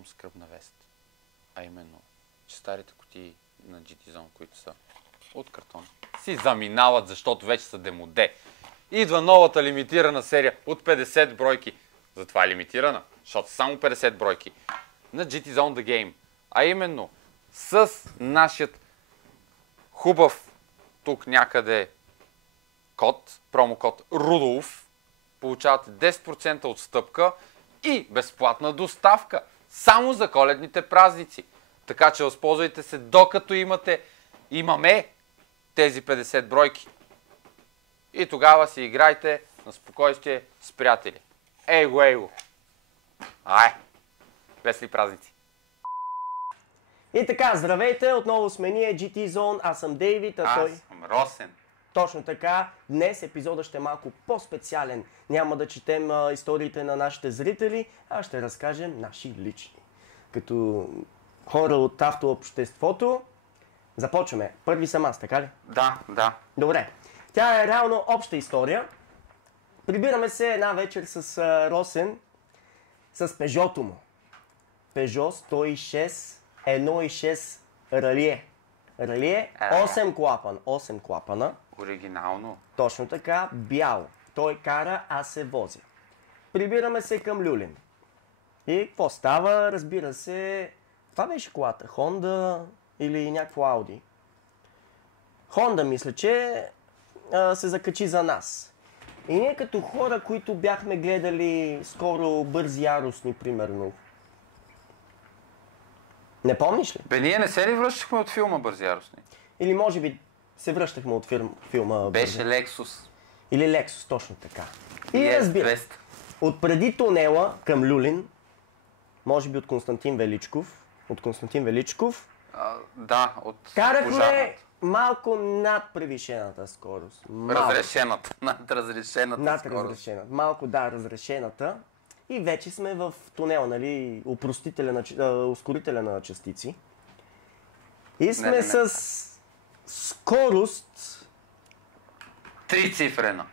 имам скръбна вест. А именно, че старите кутии на GT Zone, които са от картон, си заминават, защото вече са демоде. Идва новата лимитирана серия от 50 бройки. Затова е лимитирана, защото са само 50 бройки на GT Zone The Game. А именно, с нашият хубав тук някъде код, промокод Рудолф, получавате 10% отстъпка и безплатна доставка. Само за коледните празници. Така че възползвайте се докато имаме тези 50 бройки. И тогава си играйте на спокойствие с приятели. Его! Ай! Весели празници! И така, здравейте, отново сме ние, GT Zone, аз съм Дейвид, а той... Аз съм Росен. Точно така, днес епизодът ще е малко по-специален. Няма да четем историите на нашите зрители, а ще разкажем наши лични. Като хора от автообществото, започваме. Първи съм аз, така ли? Да. Добре. Тя е реално обща история. Прибираме се една вечер с Росен, с Пежото му. Пежо 106 1.6 Ралие. Ралие 8 клапана. Оригинално. Точно така, бяло. Той кара, аз се возя. Прибираме се към Люлин. И какво става? Разбира се, това беше колата. Honda или някакво Audi. Honda мисля, че се закачи за нас. И ние като хора, които бяхме гледали скоро Бързи яростни, примерно. Не помниш ли? Бе, ние не се ли връщахме от филма Бързи яростни? Или може би се връщахме от филма Беше Лексус. Или Лексус, точно така. И разбира, от преди тунела към Люлин, може би от Константин Величков, да, от карахме пожарната. малко над превишената скорост. Разрешената. Над разрешената скорост. Разрешената. Малко, да, разрешената. И вече сме в тунел, нали, ускорителя на частици. И сме с скорост... Трицифрена.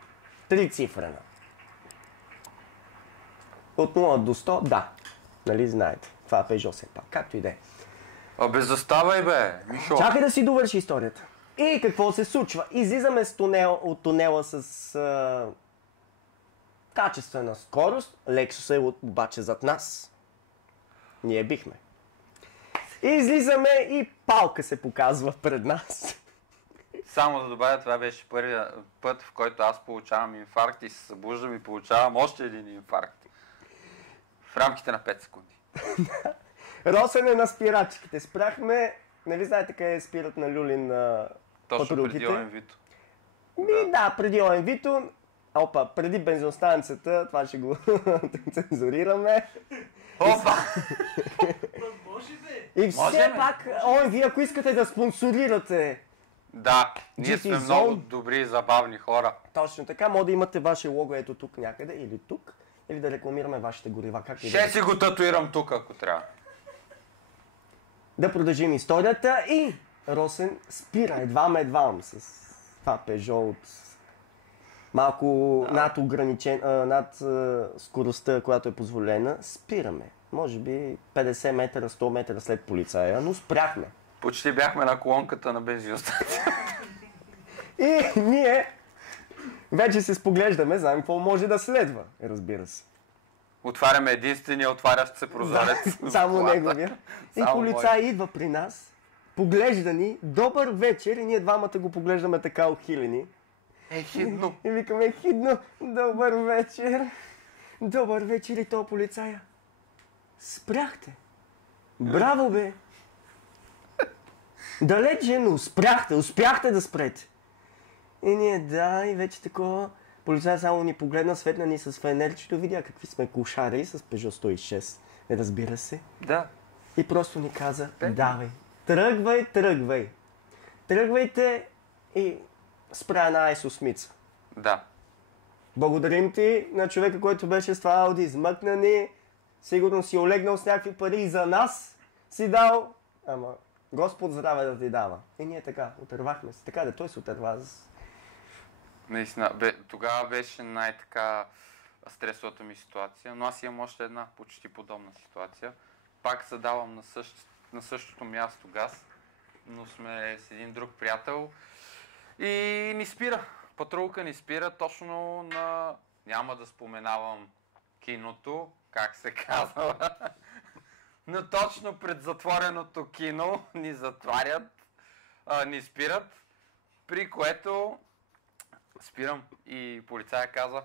Трицифрена. От 0 до 100, да. Нали знаете. Това е Peugeot все пак. Както и да е. Абе, заставай бе, Мишо. Чакай да си довърши историята. И какво се случва? Излизаме от тунела с качествена скорост. Лексуса е обаче зад нас. Ние бихме. И излизаме и палка се показва пред нас. Само да добавя, това беше първият път, в който аз получавам инфаркт и се събуждам и получавам още един инфаркт. В рамките на 5 секунди. Росене на спирачките. Спряхме, нали знаете къде спират на Люлин на точно патрулките? преди Оен Вито. Да, преди Оен Вито. Преди бензиностанцията, това ще го цензурираме. Опа! И все пак, вие ако искате да спонсорирате... Да, ние GT сме Zone. много добри и забавни хора. Точно така, може да имате ваше лого ето тук някъде или тук, или да рекламираме вашите горива. Ще си го татуирам тук, ако трябва. Да продължим историята и Росен спира едвам с това Peugeot от малко над скоростта, която е позволена. Спираме. Може би 50 метра, 100 метра след полицая, но спряхме. Почти бяхме на колонката на бензиностанцията. И ние вече се споглеждаме, знаем какво може да следва, разбира се. Отваряме единствения отварящ се прозорец. Само неговия. И полицай идва при нас, поглежда ни, добър вечер, и ние двамата го поглеждаме така ухилени. Хидно. И викаме, хидно, добър вечер. Добър вечер, и то полицая. Спряхте. Браво, бе. Далече, но успяхте да спрете. И ние, да, и вече такова. Полицая само ни погледна, светна ни с фенерчето, видя какви сме кошари с Peugeot 106. Разбира се. Да. И просто ни каза, давай, тръгвай. Тръгвайте и спря една Айсусмица. Да. Благодарим ти на човека, който беше с това Ауди, измъкна ни. Сигурно си олегнал с някакви пари и за нас си дал. Ама Господ здраве да ти дава. И ние така, отървахме се. Така да той се отърва. Наистина, тогава беше най-така стресовата ми ситуация, но аз имам още една почти подобна ситуация. пак задавам на същото място газ, но сме с един друг приятел и ни спира. Патрулка ни спира точно на... Няма да споменавам киното, как се казва, но точно пред затвореното кино ни затварят, ни спират, при което спирам и полицая казва: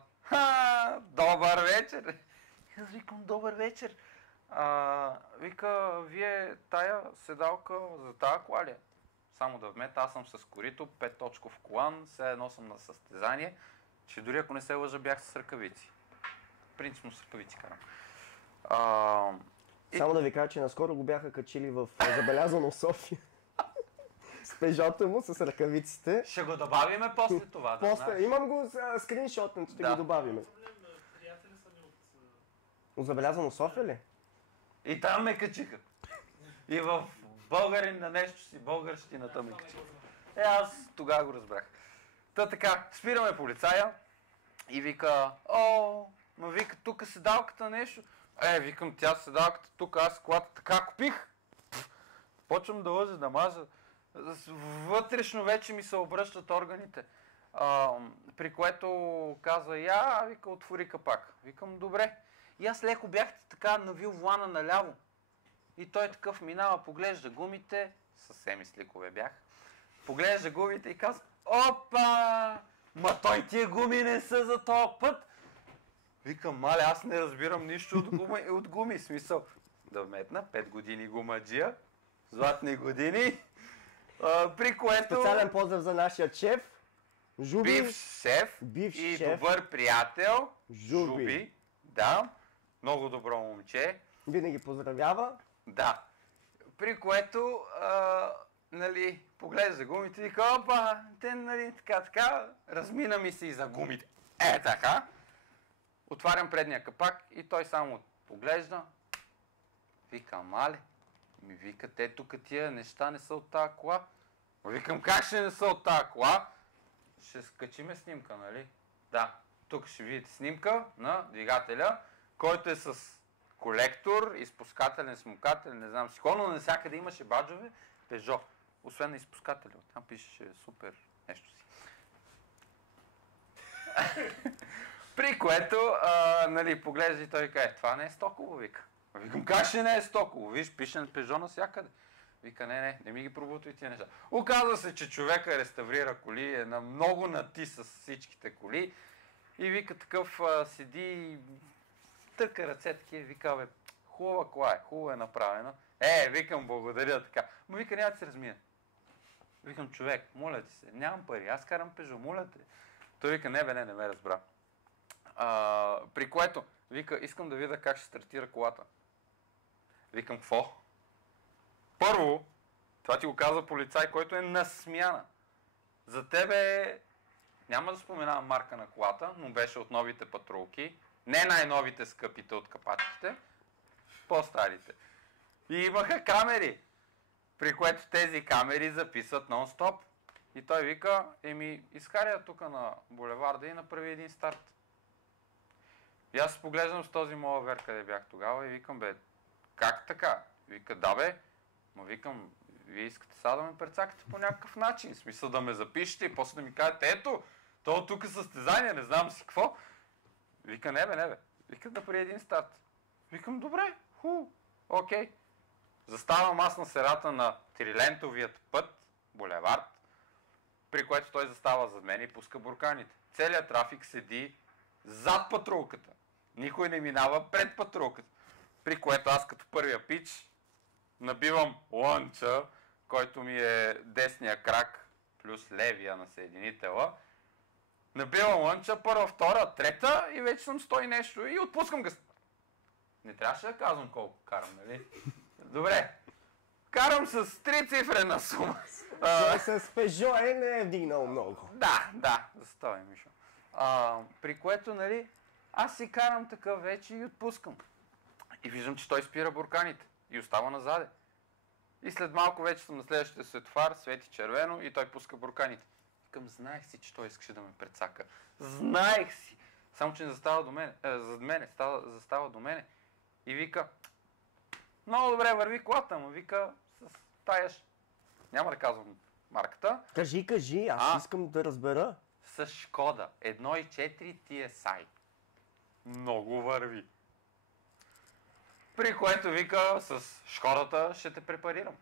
добър вечер! И аз викам: добър вечер! Вика: вие тая седалка за тая кола ли е? Само да вмета, аз съм с корито, 5-точков колан, все едно съм на състезание, че дори ако не се лъжа, бях с ръкавици. Принципно с ръкавици карам. Само да ви кажа, че наскоро го бяха качили в Забелязано София. С пежота му, с ръкавиците. Ще го добавиме после това, да знаеш. Имам го скриншотнато, ще го добавиме. Приятели са ми От Забелязано София ли? И там ме качиха. И в българин на нещо си, българщината ме качиха. Аз тогава го разбрах. Та така, спираме полицая и вика: вика, тук седалката нещо. Викам, тя седалката тук, аз колата така купих. Почвам да лъжа, да мажа. Вътрешно вече ми се обръщат органите. При което каза: вика, отвори капак. Викам: добре. И аз леко бях така навил влана наляво. И той такъв минава, поглежда гумите, съвсем изликове бях, поглежда гумите и казва: опа! Ма той тия гуми не са за този път. Викам: мале, аз не разбирам нищо от гуми. Смисъл, да вметна 5 години гумаджия, златни години, при което... Специален поздрав за нашия шеф, Жуби. Бивш шеф, добър приятел, Жуби. Да, много добро момче. Винаги поздравява. Да. При което, поглежда гумите и вика: опа, те, така, размина ми се и за гумите. Така. Отварям предния капак и той само поглежда. Вика: мале, вика, те тук тия неща не са от тази кола. Викам: как ще не са от тази кола? Ще скачиме снимка, нали? Да, тук ще видите снимка на двигателя, който е с колектор, изпускателен, смукателен, не знам си какво, но навсякъде имаше баджове Peugeot. Освен на изпускателя. Там пишеше супер нещо си. При което, поглежда и той каже: това не е стоково, вика. Викам: как ще не е стоково? Виж, пише на Peugeot навсякъде. Вика: не ми ги пробутвай тия неща. Оказва се, че човека реставрира коли, е на много нати с всичките коли. И вика такъв, седи и търка ръце такива, вика: хубава кола е, хубаво е направена. Викам: благодаря, така. Ма вика: няма да се размия. Викам: човек, моля ти се, нямам пари, аз карам Peugeot, моля те. Той вика: не ме разбра. При което вика: искам да видя как ще стартира колата. Викам: какво? Първо, това ти го каза полицай, който е на смяна. За тебе, няма да споменавам марка на колата, но беше от новите патрулки. Не най-новите скъпите от капачките, по-старите. И имаха камери, при което тези камери записват нон-стоп. И той вика: изкаря тук на булеварда и направи един старт. И аз поглеждам с този моя вер, къде бях тогава, и викам: как така? Вика: да бе, но викам: вие искате сега да ме прецакате по някакъв начин, в смисъл да ме запишете и после да ми кажете: ето, то тук е състезание, не знам си какво. Вика: не бе. Вика: да прави един старт. Викам: добре, окей. Заставам аз на серата на трилентовият път, булевард, при което той застава зад мен и пуска бурканите. Целият трафик седи зад патрулката. Никой не минава пред патрулката. При което аз като първия пич набивам лънча, който ми е десния крак плюс левия на съединителя. Набивам лънча, първа, втора, трета и вече съм 100 и нещо и отпускам газ. Не трябваше да казвам колко карам, нали? Добре. Карам с 3 цифрена сума. С Peugeot не е вдигнал много. Да, застой, Мишо. При което, нали, аз си карам такъв вече и отпускам. И виждам, че той спира бурканите и остава назаде. И след малко вече съм на следващия светофар, свети червено и той пуска бурканите. Викам: знаех си, че той искаше да ме прецака. Знаех си! Само, че не застава до мене. Зад мене, застава до мене. И вика: много добре върви колата, му вика с тая... Няма да казвам марката. Кажи, аз искам да разбера. С Шкода 1.4 TSI. Много върви. При което вика, с Шкодата ще те препарирам.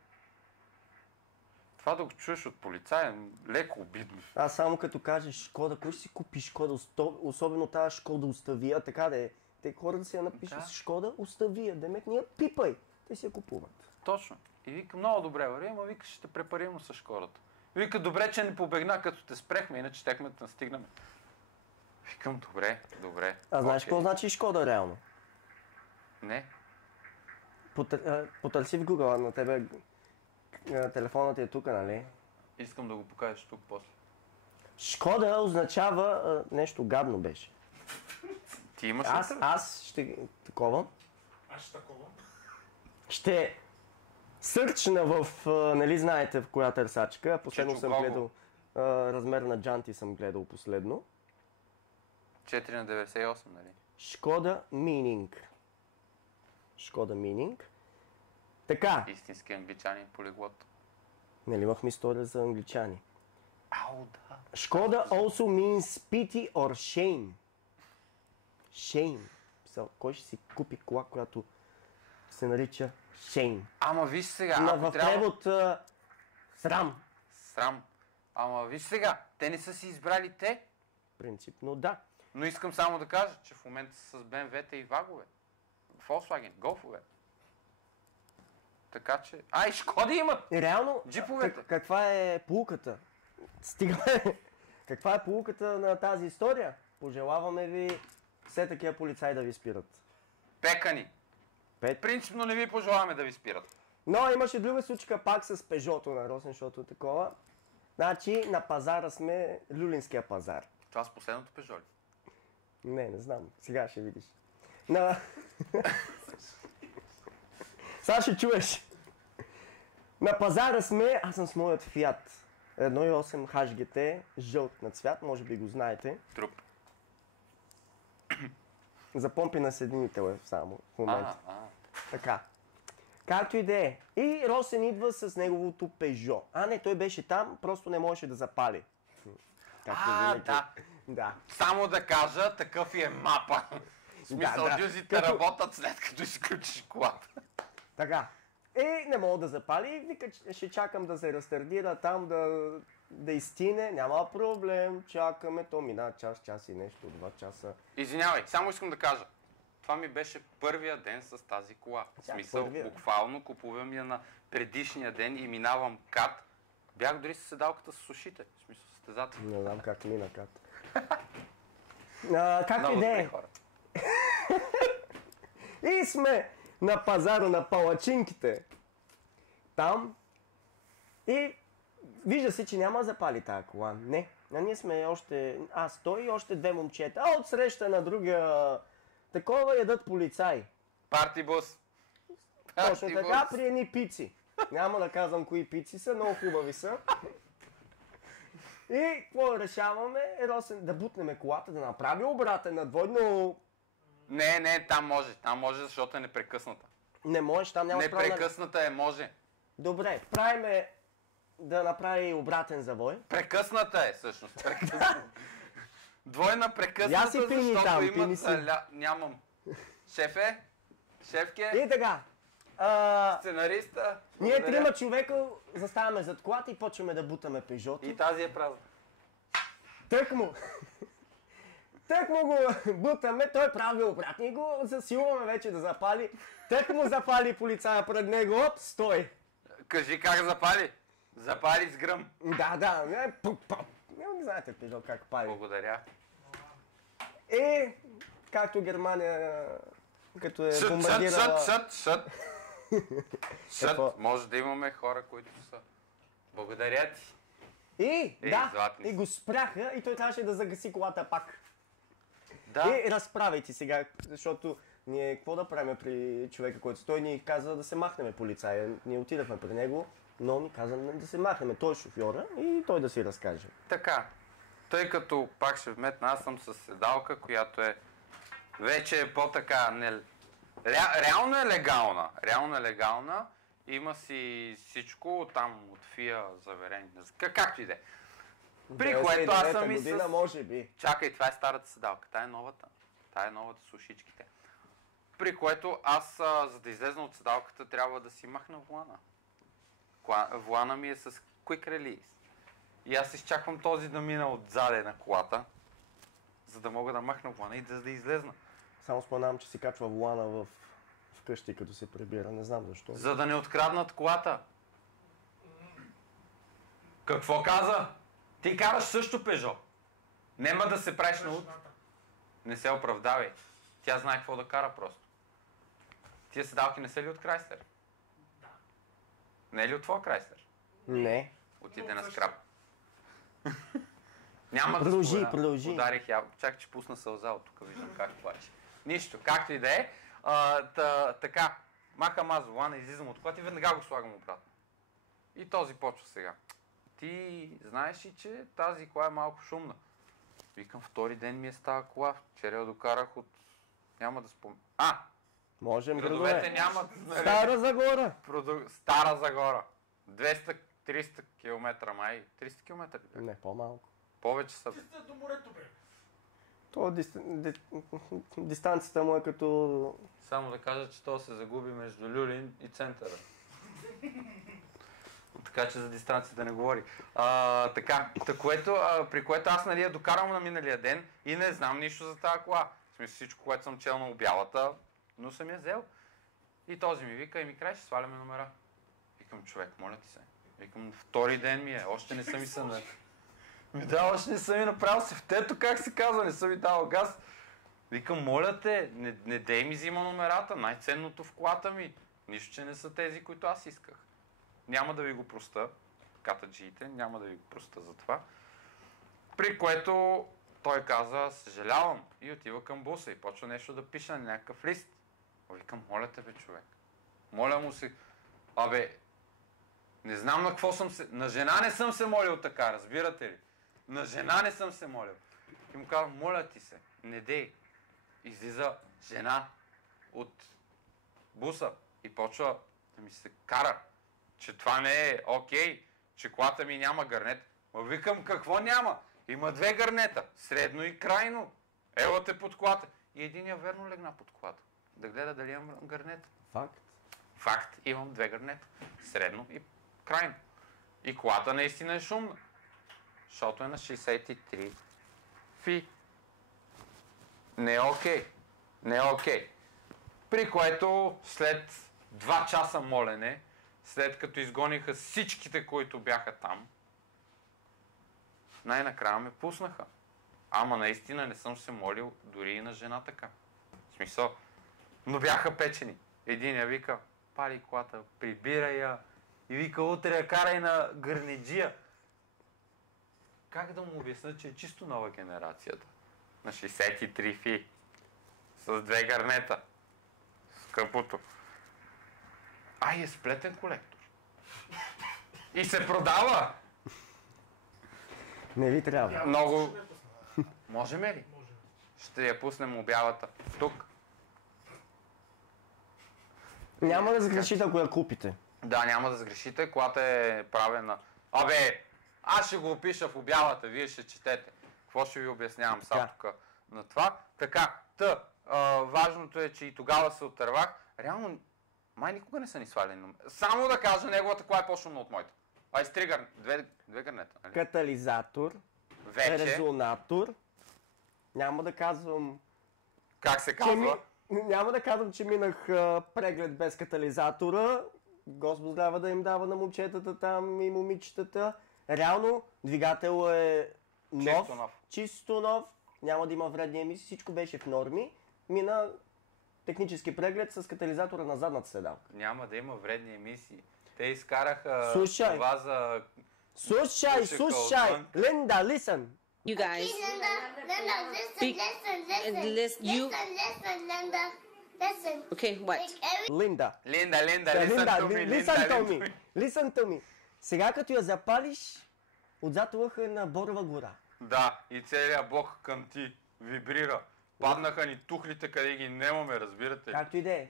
Това да го чуеш от полицая е леко обидно. Аз само като кажеш Шкода, кой ще си купи Шкода? Особено тази Шкода Оставия, така да е. Те хората си я напишат с Шкода Оставия, демек ние пипай. Те си я купуват. Точно. И вика, много добре върви, ама вика, ще те препарирам с Шкодата. Вика, добре, че не побегна, като те спрехме, иначе техме да настигнем. Викам, добре. А знаеш какво значи Шкода реално? Не. Потърси в Google, на тебе телефонът ти е тук, нали? Искам да го покажеш тук после. Шкода означава нещо гадно беше. Ти имаш ли? Аз ще такова. Аз ще такова. Ще сърчна в, нали знаете в коя търсачка. Последно съм гледал размер на джанти съм гледал последно. 4 на 98, нали? Шкода Мининг. Шкода Мининг. Така. Истински англичанин полиглот. Нали имахме история за англичани. Ау, да. Шкода also means pity or shame. Shame. Кой ще си купи кола, която се нарича shame? Ама виж сега, В превод срам. Срам. Ама виж сега, те не са си избрали те. Принципно да. Но искам само да кажа, че в момента са с BMW-та и вагове. Volkswagen, голфове. Така че... и Шкоди имат! И реално, Джиповете. каква е поуката? Стигаме. Каква е поуката на тази история? Пожелаваме ви все такива полицаи да ви спират. Пекани. Принципно не ви пожелаваме да ви спират. Но имаше друга случка пак с Пежото на Росен, защото такова. Значи на пазара сме, Люлинския пазар. Това с последното Пежо ли? Не знам. Сега ще видиш. Сега ще чуеш. На пазара сме, аз съм с моят Fiat 1.8 HGT, жълт на цвят, може би го знаете. Труп. За помпи на седините е само в момента. Така. Както и да е. И Росен идва с неговото Пежо. Не, той беше там, просто не можеше да запали. Да. Само да кажа, такъв е мапа. В смисъл, дюзите работят след като изключиш колата. Така. И не мога да запали, вика, ще чакам да се разтардира там, да изтине, няма проблем, чакаме, то мина час и нещо, 2 часа. Извинявай, само искам да кажа. Това ми беше първия ден с тази кола. В смисъл, буквално купувам я на предишния ден и минавам кат. Бях дори с седалката с ушите, в смисъл състезател. Не знам как мина кат. Както и да е. И сме на пазара на палачинките. Там. И вижда се, че няма запали тази кола. Не. Ние сме още... той и още 2 момчета. От среща на другия... Такова ядат полицаи. Партибус. Точно така, при едни пици. Няма да казвам кои пици са, много хубави са. И какво решаваме? Росен да бутнем колата, да направи обратен на двойно... Не, там може, защото е непрекъсната. Не можеш, там няма справна... Непрекъсната е, може. Добре, правиме да направи обратен завой. Прекъсната е, всъщност. Двойна прекъсната, защото имат... Нямам. Шефе? Шефке? И така. Сценариста? Ние 3 човека заставаме зад колата и почваме да бутаме Пежото. И тази е празна. Тък му го бутаме, той прави обратно и го засилваме вече да запали. Тък му запали полицая пред него, стой! Кажи как запали? Запали с гръм. Да, не знаете Пежо как пали. Благодаря. И както Германия, като е бомбардирала... Шът. Може да имаме хора, които са. Благодаря ти. И го спряха и той трябваше да загаси колата пак. Да. И разправяйте сега, защото ние какво да правим при човека, който той ни каза да се махнем полицая. Ние отидахме при него, но ни каза да се махнем. Той е шофьора и той да си разкаже. Така, тъй като пак ще вметна, аз съм с седалка, която е вече е по-така Реално е легална. Реално е легална. Има си всичко там от ФИА заверени. Както и да е. При което аз съм и година, може би. Чакай, това е старата седалка. Тая е новата. Тая е новата с ушичките. При което аз, за да излезна от седалката, трябва да си махна волана. Волана ми е с Quick Release. И аз изчаквам този да мина отзаде на колата, за да мога да махна волана и да излезна. Само споменавам, че си качва волана вкъщи, като се прибира. Не знам защо. За да не откраднат колата. Какво каза? Ти караш също Пежо. Нема да се правиш на Не се оправдавай. Тя знае какво да кара просто. Тия седалки не са ли от Крайслер? Да. Не е ли от твоя Крайслер? Не. Отиде на скрап. Няма Продължи. Ударих я. Чак, че пусна сълза от тук. Виждам как плаче. Нищо. Както и да е. Така. Махам аз волана, излизам от колата и веднага го слагам обратно. И този почва сега. Ти знаеш ли, че тази кола е малко шумна? Викам, втори ден ми е става кола. Вчера я докарах от... Няма да спомня. Можем градовете нямат... Стара Загора. Стара Загора. 200-300 км май. 300 км ли? Не, по-малко. Повече са. До морето, бе. Дистанцията му е като... Само да кажа, че то се загуби между Люлин и центъра. Така че за дистанция да не говори. При което аз я докарам на миналия ден и не знам нищо за тази кола. В смисъл всичко, което съм чел на обялата, но съм я взел. И този ми вика, край, ще сваляме номера. Викам, човек, моля ти се. Викам, втори ден ми е, още не съм и сън. Още не съм и направил сефтето, как се казва, не съм и дал газ. Викам, моля те, не дей ми взима номерата, най-ценното в колата ми. Нищо, че не са тези, които аз исках. Няма да ви го проста, катаджиите, няма да ви го проста за това. При което той каза, съжалявам и отива към буса и почва нещо да пише на някакъв лист. Викам, моля те бе, човек. Моля му се. Не знам на какво съм се... На жена не съм се молил така, разбирате ли? На жена не съм се молил. И му казвам, моля ти се, не дей. Излиза жена от буса и почва да ми се кара, че това не е окей, че колата ми няма гърнет. Викам, какво няма? Има две гърнета, средно и крайно. Елате под колата. И единия верно легна под колата. Да гледа дали имам гърнета. Факт, имам две гърнета. Средно и крайно. И колата наистина е шумна. Защото е на 63 фи. Не е окей. Не е окей. При което след 2 часа молене, след като изгониха всичките, които бяха там, най-накрая ме пуснаха. Ама наистина не съм се молил дори и на жена така. В смисъл, но бяха печени. Единия вика, пали колата, прибирай я и вика, утре я карай на гърнеджия. Как да му обясня, че е чисто нова генерацията? На 63 фи. С две гърнета. Скъпото. Е сплетен колектор. И се продава! Не ви трябва. Много... Можем ли? Ще я пуснем обявата. Тук. Няма да сгрешите, ако я купите. Да, няма да сгрешите. Колата е правена... Аз ще го опиша в обявата, вие ще четете. Какво ще ви обяснявам сега тук на това? Така, важното е, че и тогава се отървах. Реално, май никога не са ни свалени номер. Само да кажа, неговата кола е по-шумна от моята. С две гърнета. Нали? Катализатор, резонатор. Няма да казвам... Как се казва? Няма да казвам, че минах преглед без катализатора. Господ трябва да им дава на момчетата там и момичетата. Реално, двигател е нов, чисто нов, няма да има вредни емисии, всичко беше в норми. Мина технически преглед с катализатора на задната седалка. Няма да има вредни емисии. Те изкараха това за... Слушай! Линда, listen! You guys. Listen. Okay, what? Линда, listen to me. Сега като я запалиш, отзад лъха на Борова гора. Да, и целият бог към ти вибрира. Паднаха ни тухлите, къде ги немаме, разбирате ли? Както и да е.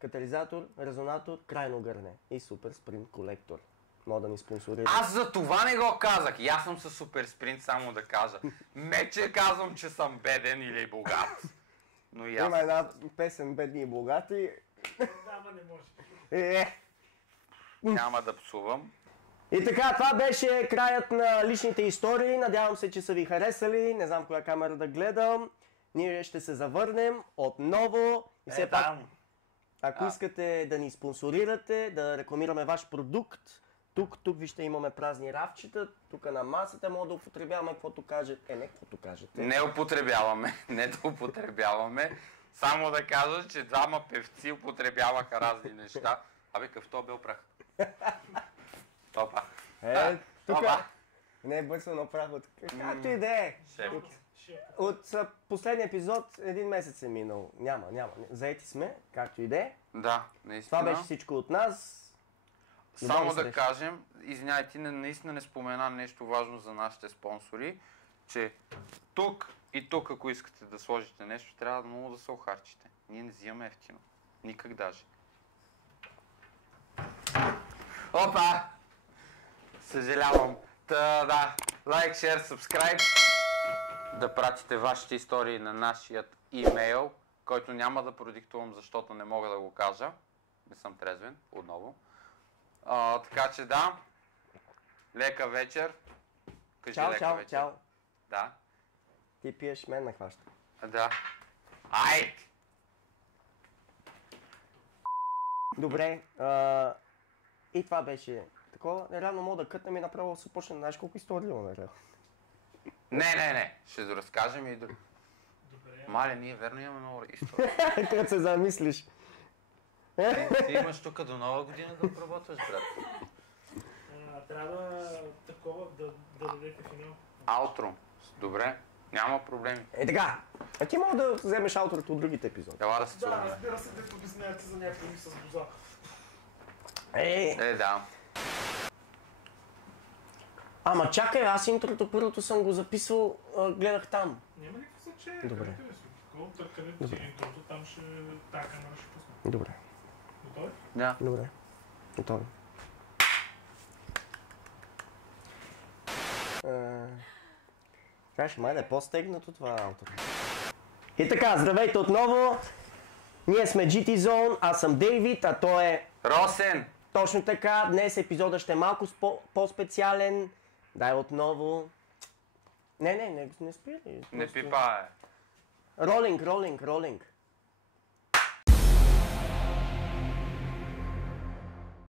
Катализатор, резонатор, крайно гърне и супер спринт колектор. Мога да ни спонсорира. Аз за това не го казах. И аз съм със супер спринт, само да кажа. Не, че казвам, че съм беден или богат. Но и аз. Има една песен "Бедни и богати". Да, ама не може. Няма да псувам. И така, това беше краят на личните истории. Надявам се, че са ви харесали. Не знам коя камера да гледам. Ние ще се завърнем отново. И все пак, ако искате да ни спонсорирате, да рекламираме ваш продукт, тук вижте имаме празни рафчета, тук на масата може да употребяваме каквото кажете. Не каквото кажете. Не употребяваме, не да употребяваме. Само да кажа, че двама певци употребяваха разни неща. Абе, къв то бел прах. Опа. Тук Опа. не е бърсано право. Както и да е. Шеф. От последния епизод 1 месец е минал. Няма. Заети сме, както и да е. Да, наистина. Това беше всичко от нас. Само да кажем, извиняйте, наистина не спомена нещо важно за нашите спонсори, че тук и тук, ако искате да сложите нещо, трябва много да се охарчите. Ние не взимаме ефтино. Никак даже. Опа! Съжалявам. Да. Лайк, шер, сабскрайб. Да пратите вашите истории на нашия имейл, който няма да продиктувам, защото не мога да го кажа. Не съм трезвен, отново. Така че да. Лека вечер. Кажи лека вечер. Чао. Да. Ти пиеш, мен ме хваща. Да. Ай! Добре. И това беше такова. Реално мога да кътнем и направо се почне. Знаеш колко истории имаме, реално. Не. Ще доразкажем и друг. Добре. Мале, ние верно имаме много истории. Като се замислиш. Ти имаш тук до нова година да обработваш, брат. Трябва такова да дадете финал. Аутро. Добре. Няма проблеми. Така. А ти мога да вземеш ауторото от другите епизоди. Ела да се Да, цураме. разбира се, дето обяснявате за някой с боза. Да. Ама чакай, аз интрото първото съм го записвал, гледах там. Няма никакво значение. Добре. Където си. Такова търкането си интрото, там ще... Тая камера ще пусне. Добре. Готови? Да. Добре. Готови. Каже, май да е по-стегнато това аутро. И така, здравейте отново. Ние сме GT Zone, аз съм Дейвид, а той е... Росен! Точно така, днес епизода ще е малко по-специален. Дай отново. Не спи ли? Не пипае. Ролинг.